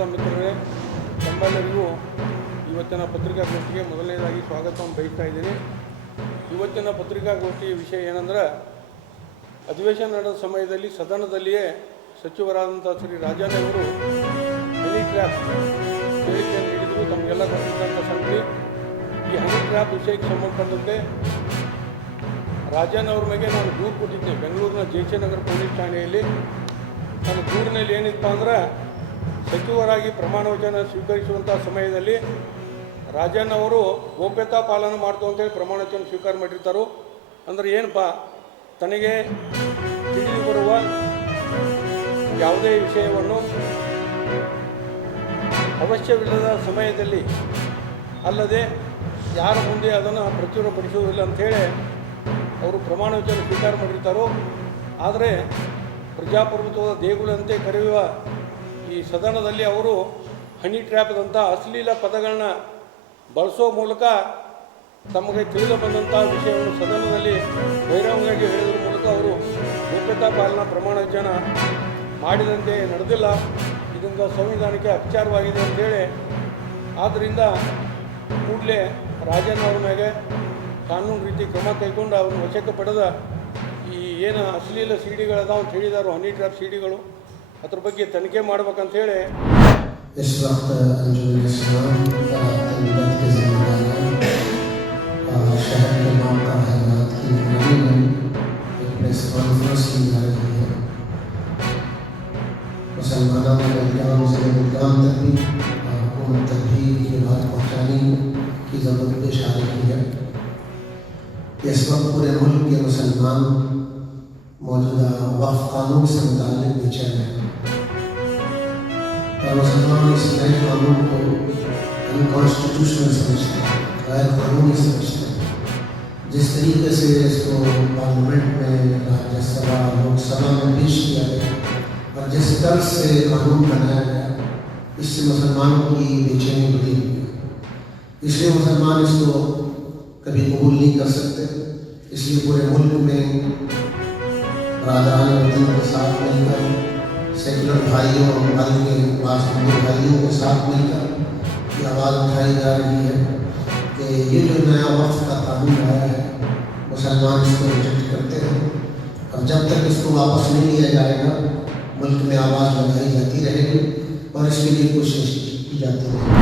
ಪತ್ರಿಕಾ ಮಿತ್ರರೇ, ತಮ್ಮೆಲ್ಲರಿಗೂ ಇವತ್ತಿನ ಪತ್ರಿಕಾಗೋಷ್ಠಿಗೆ ಮೊದಲನೇದಾಗಿ ಸ್ವಾಗತವನ್ನು ಬಯಸ್ತಾ ಇದ್ದೀನಿ. ಇವತ್ತಿನ ಪತ್ರಿಕಾಗೋಷ್ಠಿಯ ವಿಷಯ ಏನಂದ್ರೆ, ಅಧಿವೇಶನ ನಡೆದ ಸಮಯದಲ್ಲಿ ಸದನದಲ್ಲಿಯೇ ಸಚಿವರಾದಂಥ ಶ್ರೀ ರಾಜಣ್ಣವರು ಹನಿ ಟ್ರ್ಯಾಪ್ ಹೇಳಿಕೆಯನ್ನು ನೀಡಿದರು. ತಮಗೆಲ್ಲ ಗೊತ್ತಿದ್ದಂಥ ಸಂಗತಿ. ಈ ಹನಿ ಟ್ರ್ಯಾಪ್ ವಿಷಯಕ್ಕೆ ಸಂಬಂಧಪಟ್ಟಂತೆ ರಾಜಣ್ಣವ್ರ ಮೇಲೆ ನಾನು ದೂರು ಕೊಟ್ಟಿದ್ದೆ ಬೆಂಗಳೂರಿನ ಜೆ.ಸಿ.ನಗರ ಪೊಲೀಸ್ ಠಾಣೆಯಲ್ಲಿ. ನನ್ನ ದೂರಿನಲ್ಲಿ ಏನಿತ್ತು ಅಂದ್ರೆ, ಸಚಿವರಾಗಿ ಪ್ರಮಾಣ ವಚನ ಸ್ವೀಕರಿಸುವಂಥ ಸಮಯದಲ್ಲಿ ರಾಜಣ್ಣವರು ಗೋಪ್ಯತಾ ಪಾಲನೆ ಮಾಡ್ತು ಅಂತೇಳಿ ಪ್ರಮಾಣ ವಚನ ಸ್ವೀಕಾರ ಮಾಡಿರ್ತಾರೋ. ಅಂದರೆ ಏನಪ್ಪ, ತನಗೆ ತಿಳಿದು ಬರುವ ಯಾವುದೇ ವಿಷಯವನ್ನು ಅವಶ್ಯವಿಲ್ಲದ ಸಮಯದಲ್ಲಿ ಅಲ್ಲದೆ ಯಾರ ಮುಂದೆ ಅದನ್ನು ಪ್ರಚುರಪಡಿಸುವುದಿಲ್ಲ ಅಂಥೇಳಿ ಅವರು ಪ್ರಮಾಣ ವಚನ ಸ್ವೀಕಾರ ಮಾಡಿರ್ತಾರೋ. ಆದರೆ ಪ್ರಜಾಪ್ರಭುತ್ವದ ದೇಗುಲಂತೆ ಕರೆಯುವ ಈ ಸದನದಲ್ಲಿ ಅವರು ಹನಿ ಟ್ರ್ಯಾಪ್ದಂಥ ಅಶ್ಲೀಲ ಪದಗಳನ್ನ ಬಳಸೋ ಮೂಲಕ ತಮಗೆ ತಿಳಿದು ಬಂದಂಥ ವಿಷಯವನ್ನು ಸದನದಲ್ಲಿ ಬಹಿರಂಗವಾಗಿ ಹೇಳೋದ್ರ ಮೂಲಕ ಅವರು ಗೋಪ್ಯತಾ ಪಾಲನಾ ಪ್ರಮಾಣ ವಚನ ಮಾಡಿದಂತೆ ನಡೆದಿಲ್ಲ. ಇದರಿಂದ ಸಂವಿಧಾನಕ್ಕೆ ಅಪಚಾರವಾಗಿದೆ ಅಂತೇಳಿ, ಆದ್ದರಿಂದ ಕೂಡಲೇ ರಾಜಣ್ಣ ಅವ್ರ ಮೇಲೆ ಕಾನೂನು ರೀತಿ ಕ್ರಮ ಕೈಗೊಂಡು ಅವ್ರನ್ನ ವಶಕ್ಕೆ ಪಡೆದ ಈ ಏನು ಅಶ್ಲೀಲ ಸಿಡಿಗಳದಾವ ಅಂತ ಹೇಳಿದಾರೋ, ಹನಿ ಟ್ರ್ಯಾಪ್ ಸಿಡಿಗಳು, ಅದ್ರ ಬಗ್ಗೆ ತನಿಖೆ ಮಾಡ್ಬೇಕಂತೇಳಿ मुसलमानों ने इल्ज़ाम से इल्ज़ाम तक भी हुकूमत तक भी ये बात पहुँचाने की ज़रूरत पेश आ रही है। इस वक्त पूरे मुल्क के मुसलमान मौजूदा वक्फ कानून से मुताल्लिक़ बेचैन हैं और मुसलमान इस नए कानून को अनकॉन्स्टिट्यूशनल समझते हैं, गैर कानूनी समझते हैं। जिस तरीके से इसको पार्लियामेंट में, राज्यसभा, लोकसभा में पेश किया गया और जिस तरह से कानून बनाया गया, इससे मुसलमानों की बेचैनी बढ़ी हुई है। इसलिए मुसलमान इसको कभी कबूल नहीं कर सकते। इसलिए पूरे मुल्क में बरादरान वतन के साथ मिलकर, सेकुलर भाइयों और बल्कि हिंदू भाइयों के साथ मिलकर ये आवाज़ उठाई जा रही है कि ये जो नया वक्फ का कानून आया है, मुसलमान इसको रिजेक्ट करते हैं और जब तक इसको वापस नहीं लिया जाएगा मुल्क में आवाज़ लगाई जाती रहेगी और इसके लिए कोशिश की जाती रहेगी।